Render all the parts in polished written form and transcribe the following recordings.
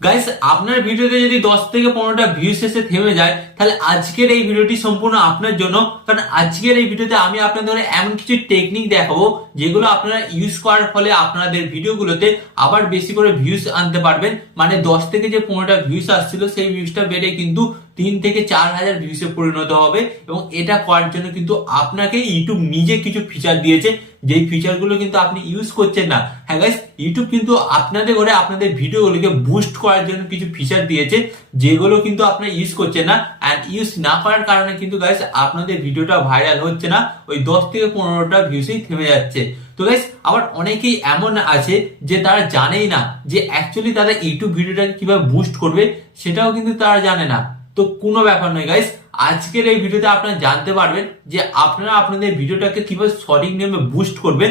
Guys আপনার ভিডিওতে যদি 10 থেকে 15টা ভিউস এসে থেমে যায়, তাহলে আজকের এই ভিডিওটি সম্পূর্ণ আপনার জন্য। কারণ আজকের এই ভিডিওতে আমি আপনাদের এমন কিছু টেকনিক দেখাবো যেগুলো আপনারা ইউজ করার ফলে আপনাদের ভিডিওগুলোতে আবার বেশি করে ভিউস আনতে পারবেন। মানে 10 থেকে যে 15টা ভিউস আসছিল সেই ভিউসটা বেড়ে কিন্তু 3 থেকে 4,000 ভিউসে পরিণত হবে। এবং এটা করার জন্য কিন্তু আপনাকে ইউটিউব নিজে কিছু ফিচার দিয়েছে, যেই ফিচারগুলো কিন্তু আপনি ইউজ করছেন না। হ্যাঁ গাইস, ইউটিউব কিন্তু আপনাদের ঘরে আপনাদের ভিডিওগুলোকে বুস্ট করার জন্য কিছু ফিচার দিয়েছে, যেগুলো কিন্তু আপনারা ইউজ করছেন না। এন্ড ইউজ না করার কারণে কিন্তু গাইস আপনাদের ভিডিওটা ভাইরাল হচ্ছে না, ওই 10 থেকে 15টা ভিউসেই থেমে যাচ্ছে। তো গাইস আবার অনেকেই এমন আছে যে তারা জানেই না যে অ্যাকচুয়ালি তারা ইউটিউব ভিডিওটাকে কিভাবে বুস্ট করবে, সেটাও কিন্তু তারা জানে না। তো কোনো ব্যাপার নয় গাইস, আজকের এই ভিডিওতে আপনারা জানতে পারবেন যে আপনারা আপনাদের ভিডিওটাকে কিভাবে সঠিক নিয়মে বুস্ট করবেন,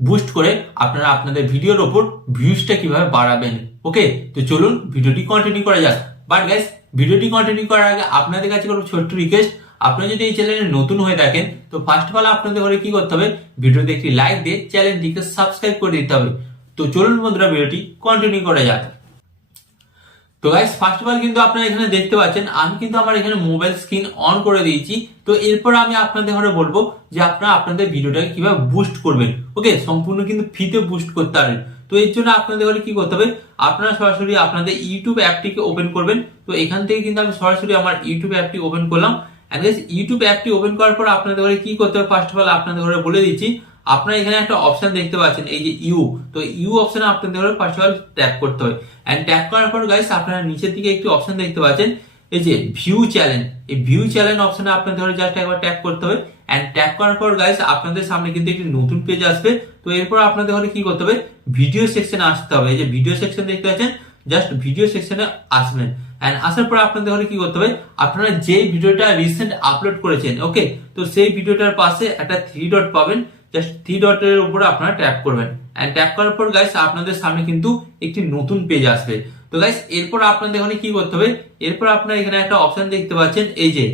বুস্ট করে আপনারা আপনাদের ভিডিওর ওপর ভিউজটা কিভাবে বাড়াবেন। ওকে, তো চলুন ভিডিওটি কন্টিনিউ করা যাক। বাট গাইস, ভিডিওটি কন্টিনিউ করার আগে আপনাদের কাছে কোনো ছোট্ট রিকোয়েস্ট, আপনারা যদি এই চ্যানেলে নতুন হয়ে থাকেন তো ফার্স্ট অফ অল আপনাদের ঘরে কি করতে হবে, ভিডিওতে একটি লাইক দিয়ে চ্যানেলটিকে সাবস্ক্রাইব করে দিতে হবে। তো চলুন বন্ধুরা ভিডিওটি কন্টিনিউ করা যাক। তো গাইস ফার্স্ট অফ অল কিন্তু আপনারা এখানে দেখতে পাচ্ছেন আমি কিন্তু আমার এখানে মোবাইল স্ক্রিন অন করে দিয়েছি। তো এরপর আমি আপনাদের ঘরে বলবো যে আপনারা আপনাদের ভিডিওটাকে কিভাবে বুস্ট করবেন। ওকে, সম্পূর্ণ কিন্তু ফ্রিতে বুস্ট করতে পারেন। তো এর জন্য আপনাদের ঘরে কি করতে হবে, আপনারা সরাসরি আপনাদের ইউটিউব অ্যাপটিকে ওপেন করবেন। তো এখান থেকে কিন্তু আমি সরাসরি আমার ইউটিউব অ্যাপটি ওপেন করলাম। এন্ড গাইস ইউটিউব অ্যাপটি ওপেন করার পর আপনাদের ঘরে কি করতে হবে, ফার্স্ট অফ অল আপনাদের ঘরে বলে দিচ্ছি। আপনারা এখানে একটা অপশন দেখতে পাচ্ছেন, এই যে ইউ, তো ইউ অপশনে আপনাদের ঘরে ফার্স্ট অফ অল ট্যাপ করতে হবে। এন্ড ট্যাপ করার পর গাইস আপনারা নিচের দিকে একটি অপশন দেখতে পাচ্ছেন, এই যে ভিউ চ্যানেল। এই ভিউ চ্যানেল অপশনে আপনাদের ঘরে জাস্ট একবার ট্যাপ করতে হবে। এন্ড ট্যাপ করার পর গাইস আপনাদের সামনে কিন্তু একটি নতুন পেজ আসবে। তো এরপর আপনাদের ঘরে কি করতে হবে, ভিডিও সেকশনে আসতে হবে। এই যে ভিডিও সেকশন দেখতে পাচ্ছেন, জাস্ট ভিডিও সেকশনে আসবেন। এন্ড আসার পর আপনাদের ঘরে কি করতে হবে, আপনারা যে ভিডিওটা রিসেন্ট আপলোড করেছেন, ওকে, তো সেই ভিডিওটার পাশে একটা 3 ডট পাবেন, জাস্ট 3 ডটের উপরে আপনারা ট্যাপ করবেন। এন্ড ট্যাপ করার পর গাইস আপনাদের সামনে কিন্তু একটি নতুন পেজ আসবে। তো গাইস এরপর আপনাদের এখানে কি করতে হবে, এরপর আপনারা এখানে একটা অপশন দেখতে পাচ্ছেন, এই যে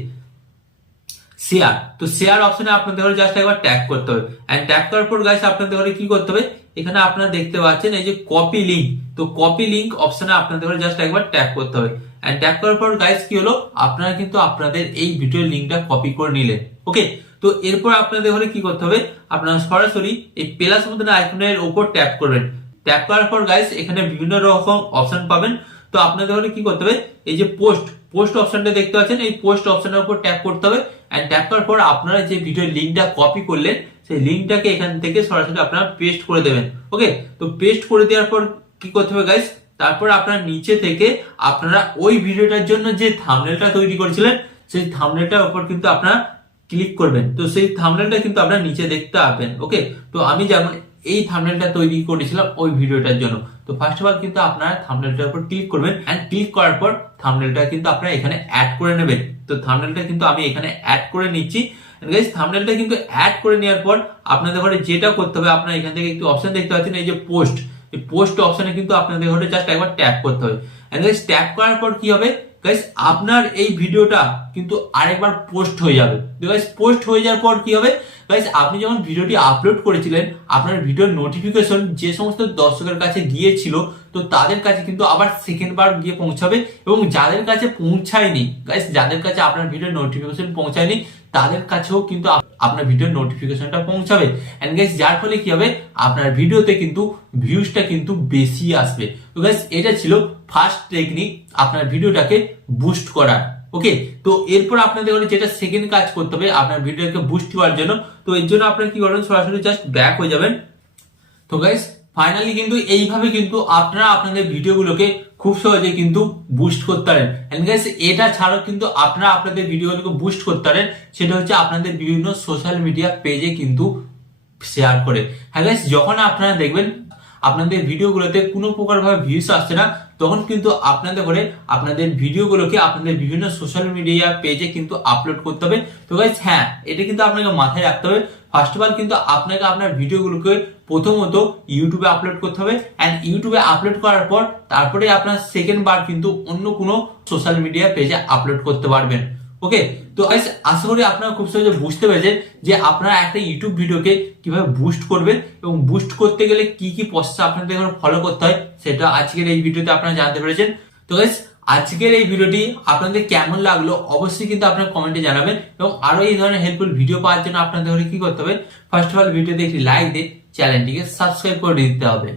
শেয়ার। তো শেয়ার অপশনে আপনাদের ঘরে জাস্ট একবার ট্যাপ করতে হবে। এন্ড ট্যাপ করার পর গাইস আপনাদের ঘরে কি করতে হবে, এখানে আপনারা দেখতে পাচ্ছেন এই যে কপি লিংক। তো কপি লিংক অপশনে আপনাদের ঘরে জাস্ট একবার ট্যাপ করতে হবে। এন্ড ট্যাপ করার পর গাইস কি হলো, আপনারা কিন্তু আপনাদের এই ভিডিওর লিংকটা কপি করে নিলেন। ওকে, তো এরপর আপনাদের ঘরে কি করতে হবে, আপনারা সরাসরি এই প্লাস মতন আইকনের উপর ট্যাপ করবেন। ট্যাপ করার পর গাইস এখানে বিভিন্ন রকম অপশন পাবেন। তো আপনাদের ঘরে কি করতে হবে, এই যে পোস্ট, পোস্ট অপশনটা দেখতে পাচ্ছেন, এই পোস্ট অপশনের উপর ট্যাপ করতে হবে। এন্ড ট্যাপ করার পর আপনারা যে ভিডিওর লিংকটা কপি করলেন, সেই লিংকটাকে এখান থেকে সরাসরি আপনারা পেস্ট করে দেবেন। ওকে, তো পেস্ট করে দেওয়ার পর কি করতে হবে গাইস, তারপর আপনারা নিচে থেকে আপনারা ওই ভিডিওটার জন্য যে থাম্বনেলটা তৈরি করেছিলেন, সেই থাম্বনেলটার উপর কিন্তু আপনারা ক্লিক করবেন। তো সেই থাম্বনেলটা কিন্তু আপনারা নিচে দেখতে পাবেন। ওকে, তো আমি যেমন এই থাম্বনেলটা তৈরি করেছিলাম ওই ভিডিওটার জন্য। তো ফার্স্ট অফ অল কিন্তু আপনারা থাম্বনেলটার উপর ক্লিক করবেন। এন্ড ক্লিক করার পর থাম্বনেলটা কিন্তু আপনারা এখানে অ্যাড করে নেবেন। তো থাম্বনেলটা কিন্তু আমি এখানে অ্যাড করে নিচ্ছি। গাইস থাম্বনেলটা কিন্তু অ্যাড করে নেওয়ার পর আপনাদের ঘরে যেটা করতে হবে, আপনারা এখান থেকে একটু অপশন দেখতে পাচ্ছেন, এই যে পোস্ট, এই পোস্ট অপশনে কিন্তু আপনাদের ঘরে জাস্ট একবার ট্যাপ করতে হবে। এন্ড গাইস ট্যাপ করার পর কি হবে, গাইস আপনার এই ভিডিওটা কিন্তু আরেকবার পোস্ট হয়ে যাবে। তো গাইস পোস্ট হয়ে যাওয়ার পর কি হবে, গাইস আপনি যখন ভিডিওটি আপলোড করেছিলেন, আপনার ভিডিওর নোটিফিকেশন যে সমস্ত দর্শকের কাছে গিয়েছিল, তো তাদের কাছে কিন্তু আবার সেকেন্ড বার গিয়ে পৌঁছাবে। এবং যাদের কাছে পৌঁছায়নি গাইস, যাদের কাছে আপনার ভিডিওর নোটিফিকেশন পৌঁছায়নি, তাদের কাছেও কিন্তু আপনার ভিডিওর নোটিফিকেশনটা পৌঁছাবে। এন্ড গাইস যার ফলে কি হবে, আপনার ভিডিওতে কিন্তু ভিউজটা কিন্তু বেশি আসবে। তো গাইস এটা ছিল ফার্স্ট টেকনিক আপনার ভিডিওটাকে বুস্ট করার। ওকে, তো এরপর আপনাদের যেটা সেকেন্ড কাজ করতে হবে আপনার ভিডিওকে বুস্ট করার জন্য। তো এর জন্য আপনারা কি করবেন, সরাসরি জাস্ট ব্যাক হয়ে যাবেন। তো গাইস ফাইনালি কিন্তু এইভাবে কিন্তু আপনারা আপনাদের ভিডিওগুলোকে খুব সহজে কিন্তু বুস্ট করতে পারেন। এন্ড গাইস এটা ছাড়াও কিন্তু আপনারা আপনাদের ভিডিওগুলোকে বুস্ট করতে পারেন, সেটা হচ্ছে আপনাদের বিভিন্ন সোশ্যাল মিডিয়া পেজে কিন্তু শেয়ার করে। হ্যাঁ গাইস, যখন আপনারা দেখবেন আপনাদের ভিডিওগুলোতে কোনো প্রকার ভাবে ভিউস আসছে না, তখন কিন্তু আপনাদের করে আপনাদের ভিডিওগুলোকে আপনাদের বিভিন্ন সোশ্যাল মিডিয়া পেজে কিন্তু আপলোড করতে হবে। তো গাইস হ্যাঁ, এটা কিন্তু আপনাকে মাথায় রাখতে হবে। ফার্স্ট অফ অল কিন্তু আপনাকে আপনার ভিডিওগুলোকে প্রথমত ইউটিউবে আপলোড করতে হবে। এন্ড ইউটিউবে আপলোড করার পর তারপরে আপনার সেকেন্ড বার কিন্তু অন্য কোনো সোশ্যাল মিডিয়া পেজে আপলোড করতে পারবেন। ওকে, তো guys, আশা করি আপনারা খুব সহজে বুঝতে পেরেছেন যে আপনারা একটা ইউটিউব ভিডিওকে কিভাবে বুস্ট করবেন এবং বুস্ট করতে গেলে কি কি প্রসেস আপনাদের ফলো করতে হয় সেটা আজকের এই ভিডিওতে আপনারা জানতে পেরেছেন। তো গাইস, আজকের এই ভিডিওটি আপনাদের কেমন লাগলো অবশ্যই কিন্তু আপনারা কমেন্টে জানাবেন এবং আরো এই ধরনের হেল্পফুল ভিডিও পাওয়ার জন্য আপনাদের কি করতে হবে, ফার্স্ট অফ অল ভিডিওতে একটি লাইক দিয়ে চ্যানেলটিকে সাবস্ক্রাইব করে দিতে হবে।